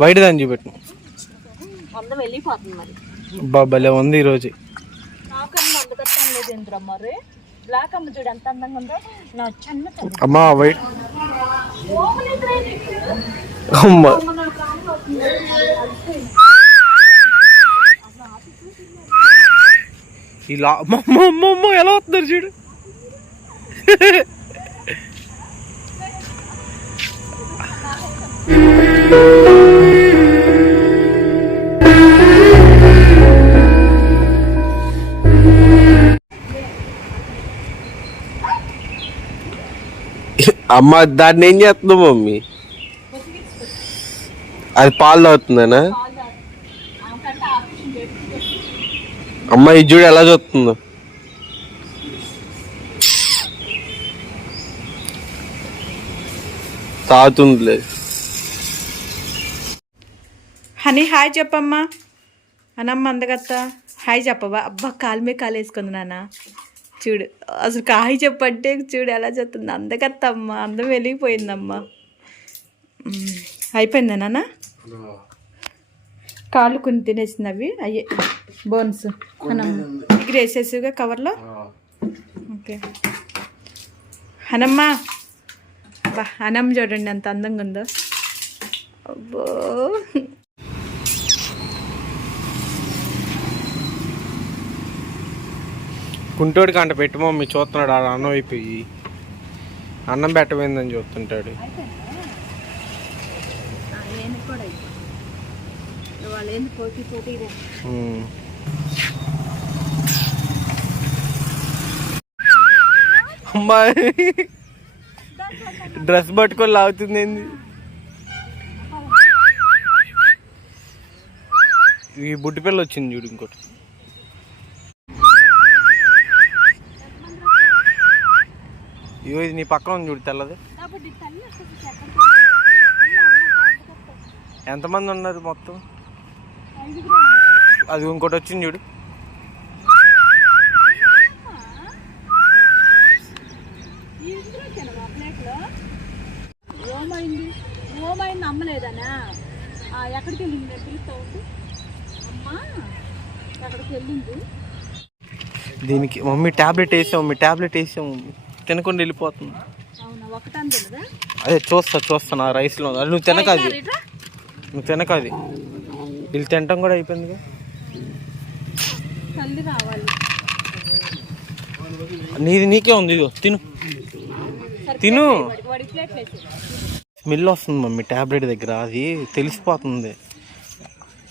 White దాన్ని చూపెట్టు. అందం వెళ్ళిపోతుంది మరి. బా భలే ఉంది ఈరోజు అమ్మ వైట్. అమ్మ. ఇలా అమ్మ అమ్మ అమ్మ అమ్మ ఎలా వస్తున్నారు చూడు. అమ్మ దాన్ని ఏం చేస్తున్నావు మమ్మీ? అది పాలు తాగుతుందనా? అమ్మ ఈ చూడు ఎలా చూస్తుందో. తాగుతుందిలే. హనీ హాయ్ చెప్పమ్మా. అనమ్మ అందగత్తా. హాయ్ చెప్పవా. అబ్బా కాలు మీద కాలు వేసుకుంది నాన్న. చూడు అసలు హాయ్ చెప్పంటే చూడు ఎలా చెప్తుంది. అందగత్త అమ్మ అందం వెళ్ళిపోయిందమ్మా అయిపోయిందా నాన్న? కాళ్ళు కొన్ని తినేసింది అవి అయ్యే బోన్స్ అనమ్మ దగ్గర వేసేసిగా కవర్లో ఓకే. హనమ్మ బా హనమ్మ చూడండి ఎంత అందంగా ఉందో. అబ్బో. కుంటోడి కంట పెట్టి మమ్మీ చూస్తున్నాడు ఆడ అన్నం అయిపోయి. అన్నం పెట్టమైందని చూస్తుంటాడు. అమ్మాయి. డ్రెస్ పట్టుకొని లాగుతుంది ఏంది? ఈ బుడ్డి పిల్ల వచ్చింది చూడు ఇంకోటి. ఇగో ఇది నీ పక్కన ఉంది చూడు తెల్లది. ఎంతమంది ఉన్నారు మొత్తం? అది ఇంకోటి వచ్చింది చూడు. ఈ ఇందులో తినవా ప్లేట్లో ఓమైంది ఓమైంది అమ్మలేదనా? ఆ, ఎక్కడికి వెళ్ళింది? నేను పిలుస్తా ఉండు. అమ్మా ఎక్కడికి వెళ్ళింది? దీనికి మమ్మీ టాబ్లెట్ వేసాం మమ్మీ టాబ్లెట్ వేసాం మమ్మీ. తినకుండా వెళ్ళిపోతుంది. అదే చూస్తా చూస్తా నా రైస్లో. నువ్వు తినక అది. ఇట్రా. నువ్వు తినక అది. వీళ్ళు తినటం కూడా రావాలి. నీది నీకే ఉంది ఇదిగో తిను. తిను. స్మెల్ వస్తుంది మమ్మీ టాబ్లెట్ దగ్గర. అది తెలిసిపోతుంది.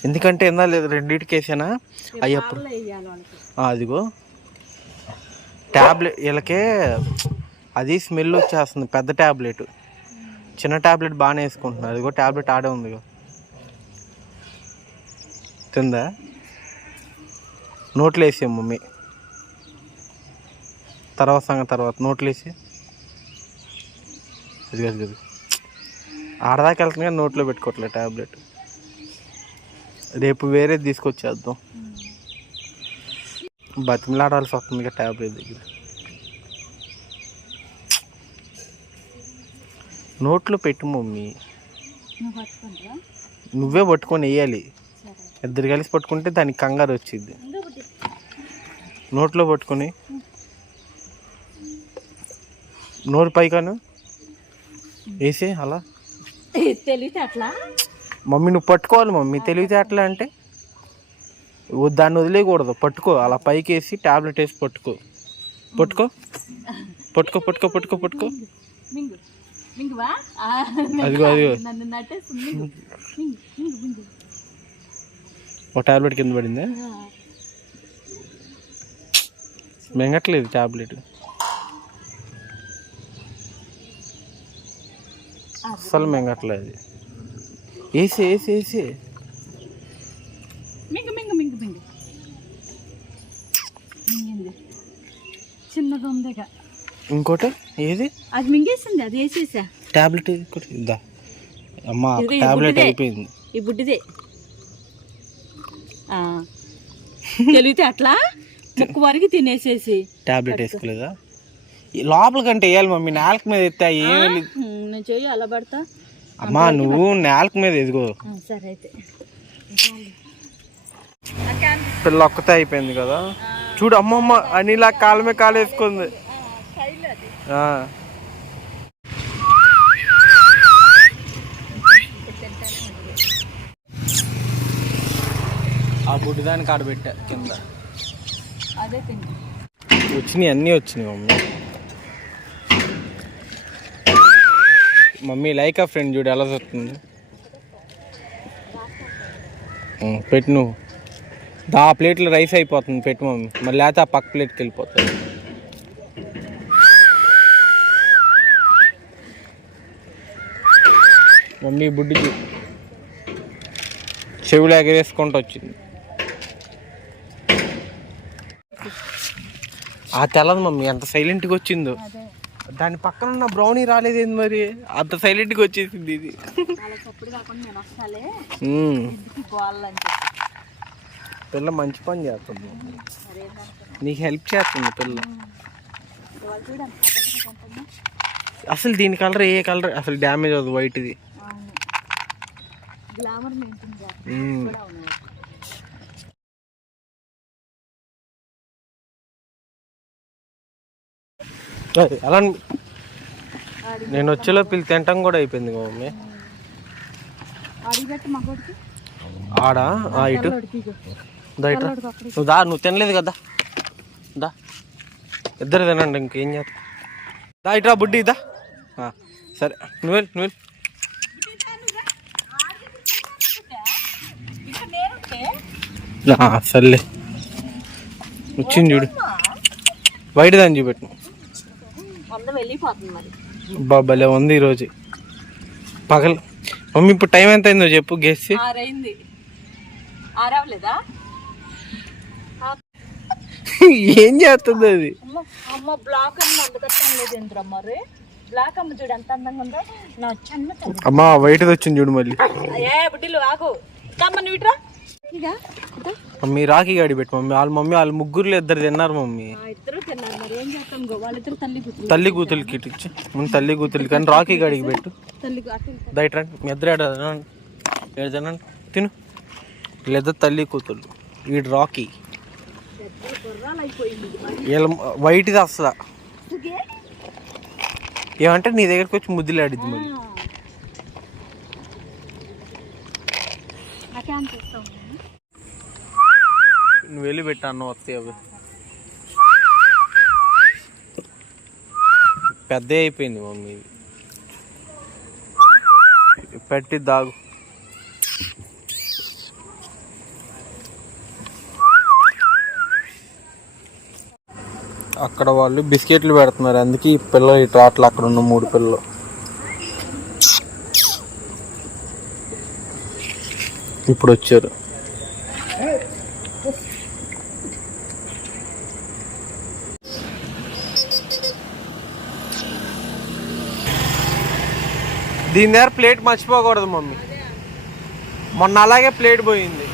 ఎందుకంటే ఎందా లేదు రెండింటికి వేసానా? అయ్యప్పుడు అదిగో. ట్యాబ్లెట్ వీళ్ళకే అది స్మెల్ వచ్చేస్తుంది పెద్ద ట్యాబ్లెట్ చిన్న ట్యాబ్లెట్ బాగానే వేసుకుంటున్నారు. అదిగో ట్యాబ్లెట్ ఆడే ఉందిగో తిందా? నోట్లో వేసాం మమ్మీ. తర్వాత సంగతి తర్వాత. నోట్లు వేసి అది ఆడదాకా వెళ్తుంది కానీ నోట్లో పెట్టుకోవట్లే ట్యాబ్లెట్ రేపు వేరే తీసుకొచ్చేద్దాం. బతిమలాడాల్సి వస్తుంది ట్యాబ్లెట్ దగ్గర. నోట్లో పెట్టు మమ్మీ. నువ్వు పట్టుకొని వేయాలి. ఇద్దరు కలిసి పట్టుకుంటే దానికి కంగారు వచ్చింది. నోట్లో పట్టుకొని. నోరు పైకాను. వేసి అలా. తెలివితే అట్లా? మమ్మీ నువ్వు పట్టుకోవాలి మమ్మీ. తెలివితేటలే అంటే? ఓ దాన్ని వదిలేయకూడదు. పట్టుకో. అలా పైకి వేసి టాబ్లెట్ వేసి పట్టుకో. పట్టుకో. పట్టుకో పట్టుకో పట్టుకో పట్టుకో. అదిగో అదిగో. ఒక టాబ్లెట్ కింద పడిందా? మింగట్లేదు టాబ్లెట్. అస్సలు మింగట్లేదు. వేసి వేసి వేసి. మింగు మింగు మింగింది. చిన్నది ఉందిగా. ఇంకోటి? ఏది? అది మింగేసింది అది వేసేసా. టాబ్లెట్ ఇంకోటి? ఇద్దా. అమ్మ టాబ్లెట్. అయిపోయింది. ఈ బుడ్డిదే. తెలివితే అట్లా? ముక్కు వరకు తినేసేసి. టాబ్లెట్ వేసుకోలేదా? లోపల కంటే వేయాలి మమ్మీ నాలుక మీద ఎత్తే ఏం నేను చెయ్యి అలా పడతా అమ్మా నువ్వు నేలకు మీద ఎదుగో. సరే అయితే. పిల్ల ఒక్కతే అయిపోయింది కదా. చూడు అమ్మమ్మ అనిలా కాలమే కాలు వేసుకుంది. ఆ. ఆ బుడ్డిదానికి ఆడబెట్టా కింద. వచ్చినాయి అన్నీ వచ్చినాయి మమ్మీ. మమ్మీ లైక్ ఆ ఫ్రెండ్ చూడు ఎలా వస్తుంది ఉం, పెట్టు నువ్వు. ఆ ప్లేట్లో రైస్ అయిపోతుంది పెట్టు మమ్మీ. మళ్ళీ లేకపోతే ఆ పక్క ప్లేట్కి వెళ్ళిపోతుంది. మమ్మీ బుడ్డి చూ చెవులు ఎగరేసుకుంటూ వచ్చింది. ఆ తెల్లదు మమ్మీ ఎంత సైలెంట్గా వచ్చిందో. దాని పక్కన ఉన్న బ్రౌనీ రాలేదేంది మరి? అంత సైలెంట్గా వచ్చేసింది ఇది వాళ్ళ చప్పుడు కాకుండా నేను వస్తాలే ఉమ్, ఇంటికి పోవాలని చెప్పి పిల్ల మంచి పని చేస్తుంది. నీకు హెల్ప్ చేస్తుంది పిల్ల. అసలు దీని కలర్ ఏ కలర్ అసలు డ్యామేజ్ అవుతుంది వైట్ది అలా నేను వచ్చేలో పిల్లి తింటాం కూడా అయిపోయింది మమ్మీ. ఆడ? ఆ ఇటు. పిల్లోడికి ఇగో. దా ఇటు రా. పిల్లోడికి అక్కడికి నువ్వు దా నువ్వు తినలేదు కదా. దా. ఇద్దరు తినండి ఇంకేం చేస్తా దా ఇట్రా బుడ్డి దా. సరే. నువ్వు వెళ్ళు, నువ్వు సర్లే. వచ్చింది చూడు. బయట దాన్ని చూపెట్టు. అందం వెళ్ళిపోతుంది మరి. బా భలే ఉంది ఈరోజు. పగల. మమ్మీ ఇప్పుడు టైం ఎంత అయిందో చెప్పు ఆరవలేదా? ఏం చేస్తుంది అది అమ్మ బ్లాక్ అమ్మ అందుకట్టం లేదు ఇంద్ర మరి. బ్లాక్ అమ్మ చూడు ఎంత అందంగా ఉందో. నా చిన్న తల్లి అమ్మా వైట్ది వచ్చింది చూడు మళ్ళీ. ఏ బుడ్డిలు ఆగు. మమ్మీ రాఖీ గాడి పెట్టు మమ్మీ. వాళ్ళ మమ్మీ వాళ్ళ ముగ్గురులో ఇద్దరు తిన్నారు మమ్మీ. ఆ ఇద్దరు తిన్నారు మరి. ఏం చేస్తాం గో? వాళ్ళిద్దరు తల్లి కూతురు తల్లి కూతురికి ఇచ్చి. ముందు తల్లి కూతురికి కానీ రాఖీ గాడికి పెట్టు. తల్లి. బయట రండి. మీ ఇద్దరు ఏడ తిను. వీళ్ళిద్దరు తల్లి కూతురు వీడు రాకీ పెద్ద గుర్రాలు అయిపోయింది ఇది మరి. వీళ్ళ వైట్ది అసలు. ఏమంటే నీ దగ్గరికి వచ్చి ముద్దులు ఆడిద్ది మళ్ళీ ఆ. నాకేం చేస్తావు నువ్వు? వెళ్ళి పెట్టా అన్న వస్తాయి అవి. పెద్ద అయిపోయింది మమ్మీ. పెట్టి దాగు అక్కడ వాళ్ళు బిస్కెట్లు పెడుతున్నారు. అందుకే ఈ పిల్లలు ఇటు అట్లా అక్కడ ఉన్న మూడు పిల్లలు. ఇప్పుడు వచ్చారు. దీని దగ్గర ప్లేట్ మర్చిపోకూడదు మమ్మీ. మొన్న అలాగే ప్లేట్ పోయింది.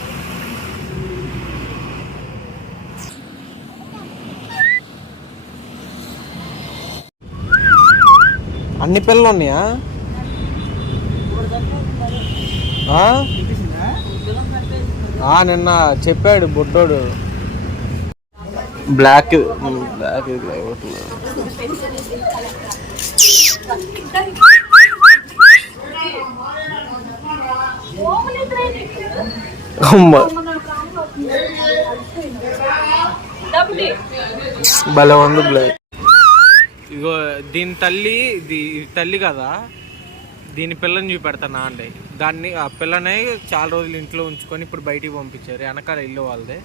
అన్ని పిల్లలు ఉన్నాయా? ఆ? ఆ, నిన్న చెప్పాడు బుడ్డోడు. బ్లాక్ బ్లాక్ అమ్మ. భలే ఉంది బ్లాక్. ఇగో దీని తల్లి ఇది తల్లి కదా దీని పిల్లని చూపెడతానా అండి. దాన్ని ఆ పిల్లనే చాలా రోజులు ఇంట్లో ఉంచుకొని ఇప్పుడు బయటికి పంపించారు. వెనకాల ఇల్లు వాళ్ళదే.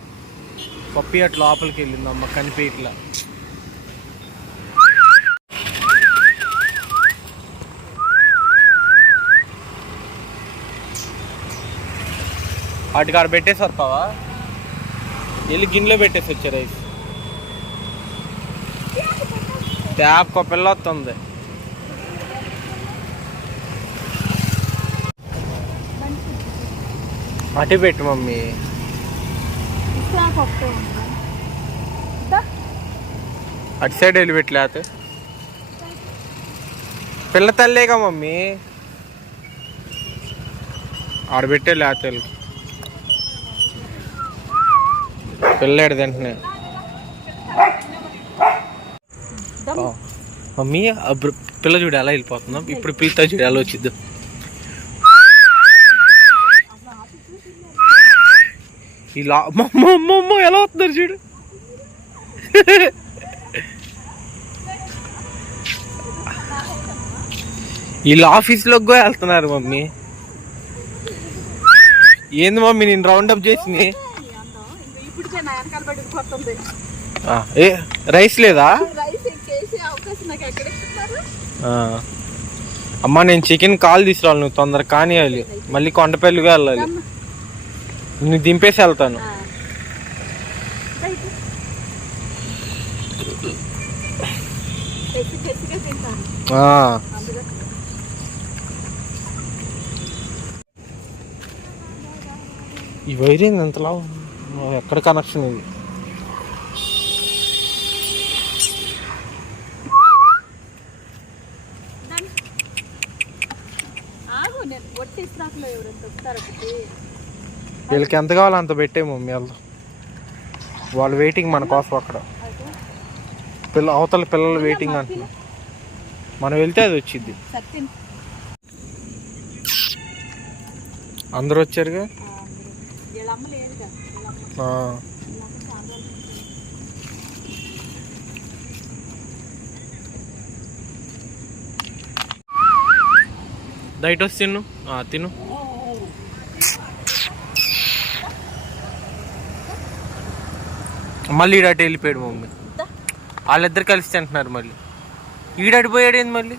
పప్పి అటు లోపలికి వెళ్ళింది అమ్మ కనిపించట్లా వాటికి ఆడ పెట్టేసి వస్తావా? వెళ్ళి గిన్నెలో పెట్టేసి వచ్చారు అయితే ట్యాప్ ఒక పిల్ల వస్తుంది. అటు పెట్టు మమ్మీ. అటు సైడ్ వెళ్ళి పెట్టలేదు పిల్ల తల్లేగా మమ్మీ. ఆడబెట్టే లేకపోతే పిల్లడు వెంటనే ఆ, మమ్మీ పిల్ల చూడు ఎలా వెళ్ళిపోతుందో. ఇప్పుడు పిల్లతో చూడు ఎలా వచ్చిద్దు. ఇలా ఎలా వస్తున్నారు చూడు. వీళ్ళు ఆఫీస్లోకి కూడా వెళ్తున్నారు మమ్మీ. ఏంది మమ్మీ నేను రౌండ్ అప్ చేసింది? ఏ రైస్ లేదా? రైస్ అమ్మా నేను చికెన్ కాల్ తీసుకురావాలి నువ్వు తొందరగా కానివ్వాలి మళ్ళీ కొండపల్లిగా వెళ్ళాలి. నువ్వు దింపేసి వెళ్తాను. ఈ వైరింగ్ ఎంతలా ఎక్కడ కనెక్షన్ ఇది? వీళ్ళకి ఎంత కావాలో అంత పెట్టే మమ్మీ వెళ్దాం వాళ్ళు వెయిటింగ్ మన కోసం అక్కడ. పిల్ల అవతల పిల్లలు వెయిటింగ్ అంటున్నారు మనం వెళ్తే అది వచ్చింది సత్యం. అందరూ వచ్చారుగా? వీళ్ళ అమ్మ లేదుగా. వీళ్ళ అమ్మ ఆ. వీళ్ళ అమ్మ చాలా రోజులు దయట వచ్చి తిను ఆ, తిను మళ్ళీ ఈడాటి వెళ్ళిపోయాడు మమ్మీ. వాళ్ళిద్దరు కలిసి తింటున్నారు మళ్ళీ. ఈడాటి పోయాడు ఏంది మళ్ళీ.